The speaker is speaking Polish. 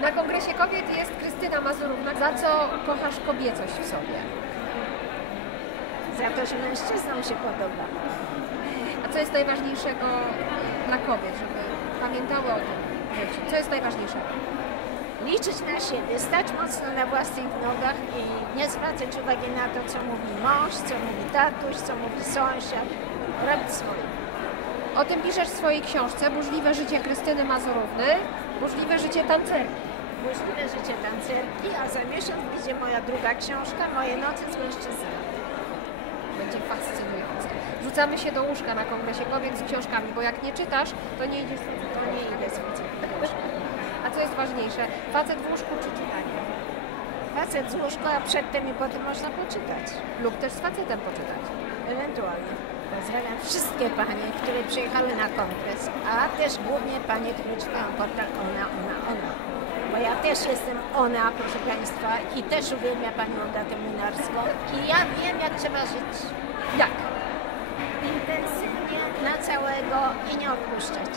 Na Kongresie Kobiet jest Krystyna Mazurówna. Za co kochasz kobiecość w sobie? Za to, że mężczyznom się podoba. A co jest najważniejszego dla kobiet, żeby pamiętały o tym życiu? Co jest najważniejsze? Liczyć na siebie, stać mocno na własnych nogach i nie zwracać uwagi na to, co mówi mąż, co mówi tatuś, co mówi sąsiad. Robić swoje. O tym piszesz w swojej książce Burzliwe życie Krystyny Mazurówny, Burzliwe życie tancerki. Burzliwe życie tancerki, a za miesiąc wyjdzie moja druga książka, Moje noce z mężczyznami. Będzie fascynujące. Rzucamy się do łóżka na Kongresie Kobiet z książkami, bo jak nie czytasz, to nie idziesz To nie idę z. A co jest ważniejsze, facet w łóżku czy czytanie? Facet z łóżka, a przedtem i potem można poczytać. Lub też z facetem poczytać. Ewentualnie. Pozdrawiam wszystkie panie, które przyjechały na kongres, a też głównie panie, które czytają portal Ona, Ona. Bo ja też jestem ona, proszę Państwa, i też uwielbia Panią Datę Młynarską. I ja wiem, jak trzeba żyć. Jak? Intensywnie, na całego i nie odpuszczać.